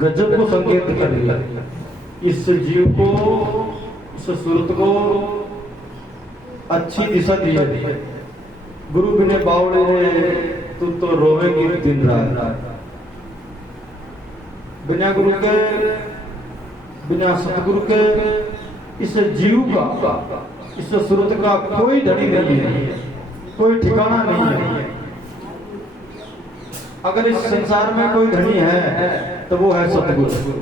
गजब को संकेत कर दिया। इस जीव को, इस सूरत को अच्छी दिशा दी है। गुरु बिने बावड़े रे तू तो रोवेगी दिन रात। बिना गुरु के, बिना सतगुरु के इस जीव का, इस सूरत का कोई धनी नहीं है, कोई ठिकाना नहीं है। अगर इस संसार में कोई धनी है तो वो है सतगुरु।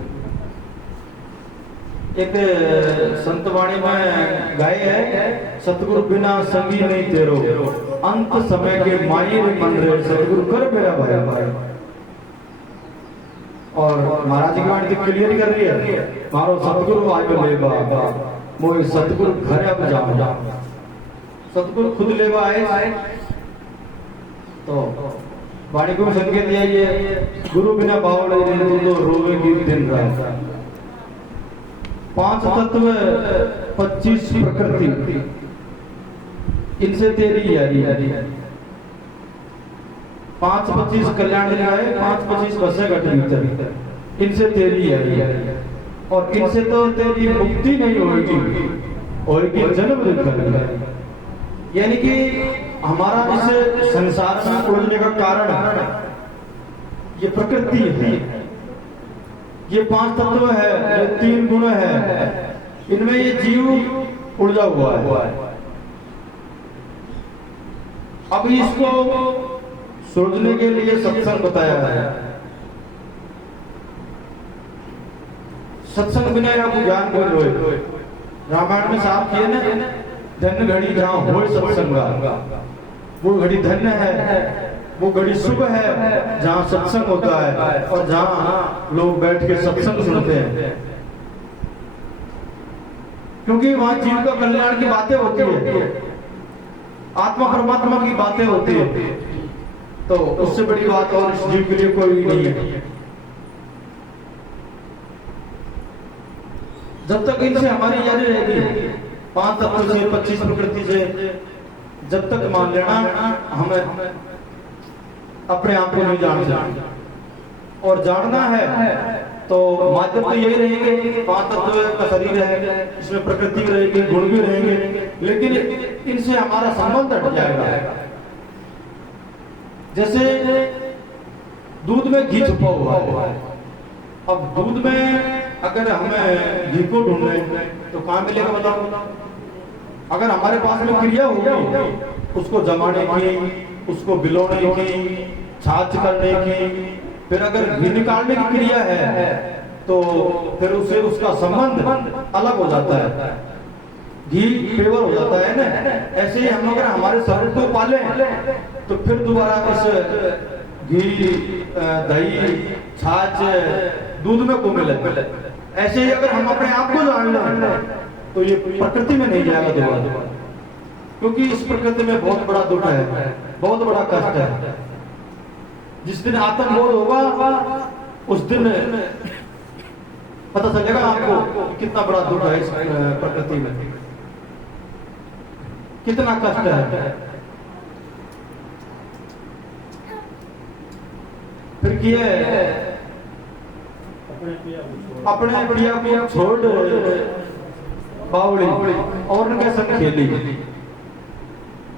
एक संत वाणी में गाय है, सतगुरु बिना संगी नहीं तेरो, अंत समय के माये रे मन रे सतगुरु कर मेरा भाई। और महाराज की वाणी तो क्लियर कर रही है, मारो सतगुरु आयो लेबा मोहि सतगुरु घर अब जाऊंगा। सतगुरु खुद लेबा आए तो वाणी को संकेत दिया ये, गुरु बिना बावड़े रे तो रोवेगी दिन रात। 5 तत्व 25 प्रकृति, इनसे तेरी यारी। 5 25 कल्याण दिलाए, 5 25 बसे घट भीतर, इनसे तेरी यारी। और इनसे तो तेरी मुक्ति नहीं होगी, होगी जन्म दुख। यानी कि हमारा इस संसार में उलझने का कारण ये प्रकृति है, ये 5 तत्व है, ये 3 गुण है, इनमें ये जीव उलझा हुआ है। अब इसको सुलझने के लिए सत्संग बताया है। सत्संग बिना आप ज्ञान को रोए। रामायण में साफ किए ना, धन घड़ी जहां हो सत्संग, वो घड़ी धन्य है, वो घड़ी शुभ है जहां सत्संग होता है और जहां लोग बैठ के सत्संग सुनते हैं। क्योंकि वहां जीव का कल्याण की बातें होती है, आत्मा परमात्मा की बातें होती है, तो उससे बड़ी बात और इस जीव के लिए कोई नहीं है। जब तक इनसे हमारी यारी रहेगी, 5 तत्व से 25 प्रकृति से, जब तक मान लेना हमें अपने आप को नहीं जान सकते। और जानना है तो माध्यम तो यही रहेंगे, 5 तत्व का शरीर है, इसमें प्रकृति भी रहेगी, गुण भी रहेंगे, लेकिन इनसे हमारा संबंध हट जाएगा। जैसे दूध में घी छुपा हुआ है। अब दूध में अगर हमें घी को ढूंढना है तो कहां मिलेगा बताओ? अगर हमारे पास में क्रिया होगी उसको जमाने की, उसको बिलोने की, छाछ करने की, फिर अगर घी निकालने की क्रिया है तो फिर उससे उसका संबंध अलग हो जाता है, घी फेवर हो जाता है ना। ऐसे ही हम अगर हमारे शरीर को पाले तो फिर दोबारा इस घी, दही, छाछ, दूध में को मिले। ऐसे ही अगर हम अपने आप को जान लें तो ये प्रकृति में नहीं जाएगा दोबारा, क्योंकि इस प्रकृति में बहुत बड़ा दुख है, बहुत बड़ा कष्ट है। जिस दिन आत्मबोध होगा उस दिन पता चलेगा आपको कितना बड़ा दुख है इस प्रकृति में, कितना कष्ट है। फिर किए अपने प्रिया को छोड़ बावड़ी और उनके संग खेली,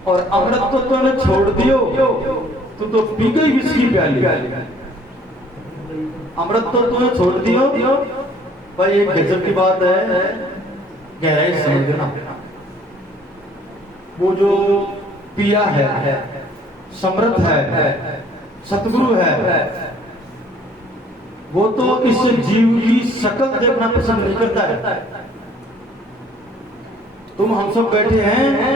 और अमृत तो तूने छोड़ दियो, तो पी गई विस्की प्याली। अमृत तो तूने छोड़ दियो भाई, एक गजब की बात है, गहराई समझना। वो जो पिया है, समृद्ध है, सतगुरु है, वो तो इस जीव की शकल देखना पसंद नहीं करता है। तुम हम सब बैठे हैं,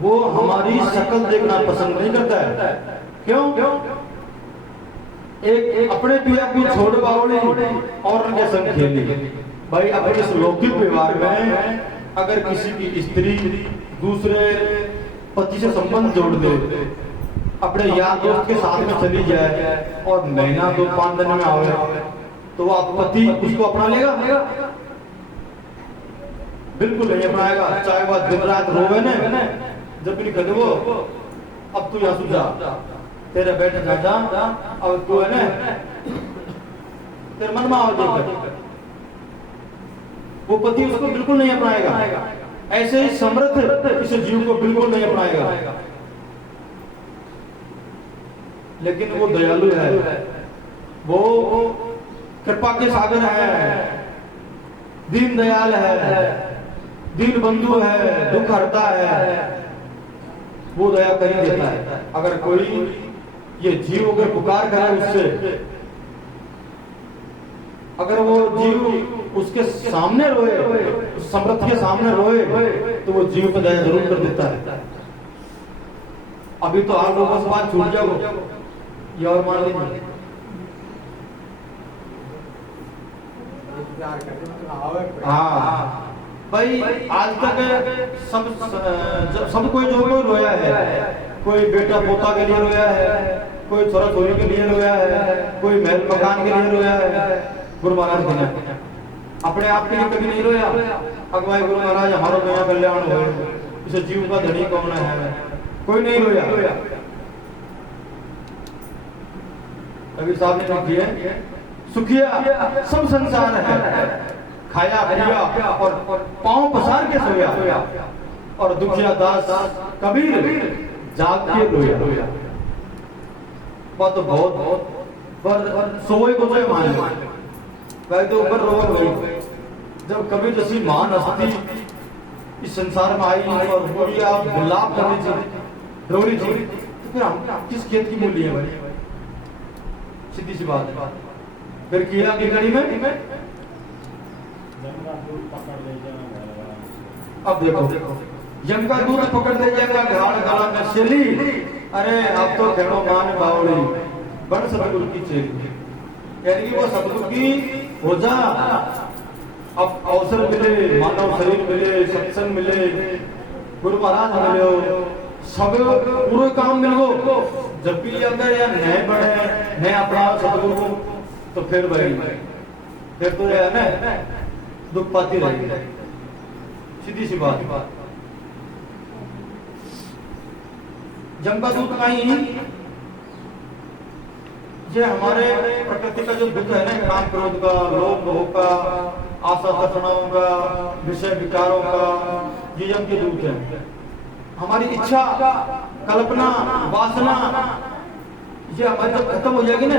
वो हमारी शक्ल देखना पसंद नहीं करता है। क्यों? एक अपने पिया को छोड़ बावड़ी और उनके संग खेली। भाई अपने इस लौकिक व्यवहार में अगर किसी की स्त्री दूसरे पति से संबंध जोड़ दे, अपने यार दोस्त के साथ में चली जाए और महीना 2-5 दिन में आवे, तो वो पति उसको अपना लेगा? बिल्कुल नहीं अपनाएगा। चाहे वह दिन रात रोवे ने, जब भी निकल वो, अब तू यहाँ जा, तेरे बैठे जा, अब तू है ना फिर मन में देकर वो पति उसको बिल्कुल नहीं अपनाएगा। ऐसे ही समर्थ इस जीव को बिल्कुल नहीं अपनाएगा। लेकिन वो दयालु है, वो कृपा के सागर है, दीन दयाल है, दीन बंधु है, दुख हरता है, वो दया कर ही देता है। अगर कोई ये जीव अगर पुकार करे उससे, अगर वो जीव उसके सामने रोए, उस समर्थ के सामने रोए, तो वो जीव को दया जरूर कर देता है। अभी तो आप लोगों से बात छूट जाओ, ये और मान लीजिए हाँ भाई, आज तक सब कोई जो कोई रोया है, कोई बेटा पोता के लिए रोया है, कोई छोरा छोरी के लिए रोया है, कोई महल मकान के लिए रोया है। गुरु महाराज ने अपने आप के लिए कभी नहीं रोया। अगवाई गुरु महाराज हमारा नया कल्याण हो, इस जीव का धनी कौन है, कोई नहीं रोया। कबीर साहब ने लिखी है, सुखिया सब संसार है, खाया पिया और पांव पसार के सोया, और दुखिया दास कबीर जाग के रोया। बात तो बहुत पर सोए को तो मान तो ऊपर रो। जब कबीर जैसी महान हस्ती इस संसार में आई और पूरी आप गुलाब करनी चाहिए, रो रही थी, तो फिर हम किस खेत की मूल्य है भाई? सीधी सी बात है। फिर किया की कड़ी में अब देखो यम का दूध पकड़ दे जाएगा घाड़ गला में शेली। अरे अब तो खेड़ो मान बावड़ी बड़ सतगुरु की चेली, यानी कि वो सतगुरु की हो जा। अब अवसर मिले, मानव शरीर मिले, सत्संग मिले, गुरु महाराज मिले, सब पूरे काम मिल गो। जब भी अगर या नए बढ़े नए अपना सतगुरु को, तो फिर भाई फिर तो है ना दुख पाती रहेगी। सीधी सी बात। जम का दूध कहीं ये हमारे प्रकृति का जो दुख है ना, काम क्रोध का, लोभ मोह का, आशा तृष्णाओं का, विषय विकारों का, ये यम के दूध है। हमारी इच्छा, कल्पना, वासना, ये हमारी जब खत्म हो जाएगी ना,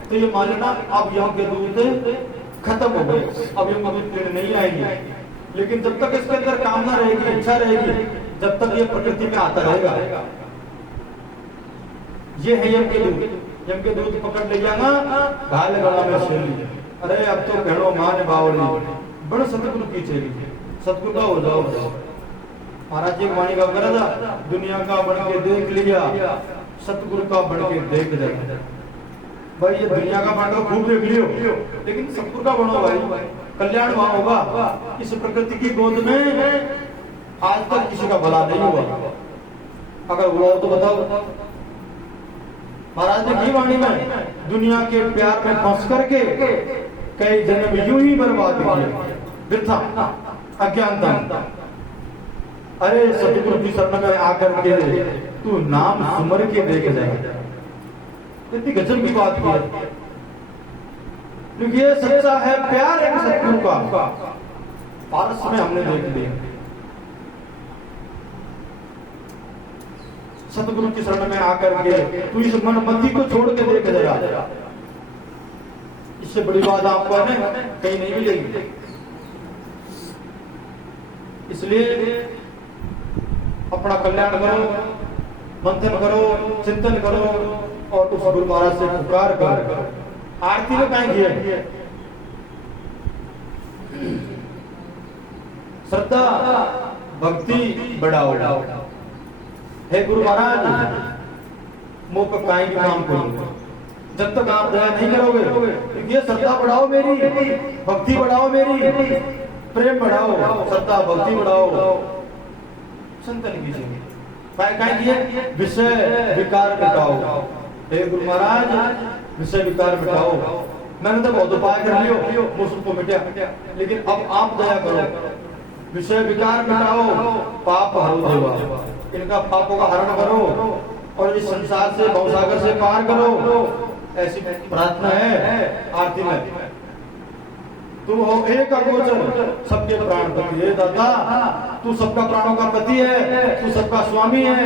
तो ये मान लेना अब यम के दूध खत्म हो गए, अब यम के दूध पीने नहीं आएंगे। लेकिन जब तक इसके अंदर कामना रहेगी, इच्छा रहेगी, जब तक ये प्रकृति में आता रहेगा। ये है यम के दूध। यम के दूध पकड़ ले जाना घायल गला में शेली। अरे अब तो कहड़ो मान बावली बड़ सतगुरु की चेली, सतगुरु का हो जाओ। महाराज जी वाणी का कर था, दुनिया का बन के देख लिया, सतगुरु का बन के देख जाए। भाई ये दुनिया का बन के खूब देख लियो, लेकिन सतगुरु का बनो भाई, कल्याण वहां होगा। इस प्रकृति की गोद में आज तक किसी का भला नहीं हुआ। अगर हुआ हो तो बताओ। महाराज ने की वाणी में, दुनिया के प्यार में फंस करके कई जन्म यूं ही बर्बाद किए, वृथा अज्ञानता। अरे सतगुरु की शरण में आकर के तू नाम सुमर के देख जाए। इतनी गजब की बात है, क्योंकि ये सच्चा है प्यार एक सतगुरु का। पारस में हमने देख लिया, सतगुरु की शरण में आकर के तू इस मनमंदी को छोड़ के देख जरा। इससे बड़ी बात आपको है ना कहीं नहीं मिलेगी। इसलिए अपना कल्याण करो, मंथन करो, चिंतन करो और उस गुरु महाराज से पुकार करो। आरती में कहीं किया श्रद्धा भक्ति बढ़ाओ। हे गुरु महाराज मुंह पर काहे भी काम करो, जब तक आप दया नहीं करोगे। ये श्रद्धा बढ़ाओ मेरी, भक्ति बढ़ाओ मेरी, प्रेम बढ़ाओ, श्रद्धा भक्ति बढ़ाओ, चिंतन कीजिए। विषय विकार मिटाओ। हे गुरु महाराज विषय विकार मिटाओ। मैंने तो बहुत उपाय कर लियो, वो सबको मिटा, लेकिन अब आप दया करो, विषय विकार मिटाओ, पाप हरो देवा। इनका पापों का हरण करो और इस संसार से भवसागर से पार करो। ऐसी प्रार्थना है आरती में। तुम हो एक अगोचर सबके प्राण पति। हे दाता, तू सबका प्राणों का पति है, तू सबका स्वामी है,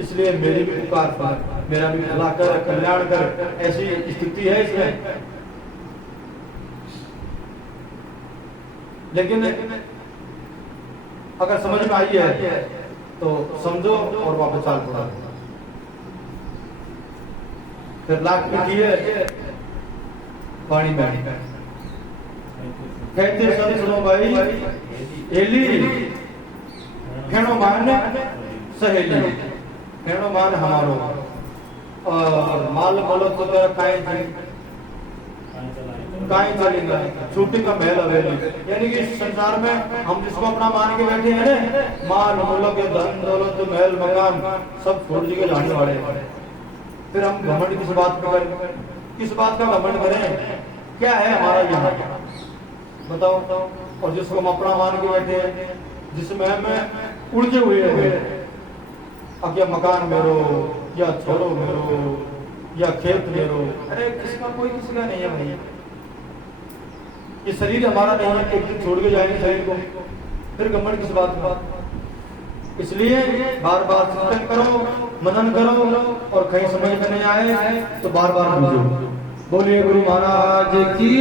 इसलिए मेरी भी पुकार पर, मेरा भी भला कर, कल्याण कर। ऐसी स्थिति है इसमें। लेकिन अगर समझ में आई है तो समझो और वापस चाल पड़ा। फिर लाख लिखी है पानी में, कहते संत सुनो भाई, एली फेणो मान सहेली, फेणो मान हमारो, और माल बोलो तो काई चलेगा, छूटी का महल हवेली। यानी कि संसार में हम जिसको अपना मान के बैठे हैं ना, माल मुल्क धन दौलत महल मकान सब छोड़ के जाने वाले, फिर हम घमंड किस बात पर करें? किस बात का घमंड करें? क्या है हमारा यहाँ, बताओ। और जिसको हम अपना मान के बैठे हैं, जिसमें हमें उलझे हुए हैं, अब या मकान मेरो, या छोरो मेरो, या खेत मेरो, अरे किसका कोई किसी का नहीं है भाई। ये शरीर हमारा नहीं है, एक दिन छोड़ के जाएंगे शरीर को, फिर घमंड किस बात का? इसलिए बार बार चिंतन करो, मनन करो, और कहीं समझ में नहीं आए तो बार बार पूछो। बोलिए गुरु महाराज की।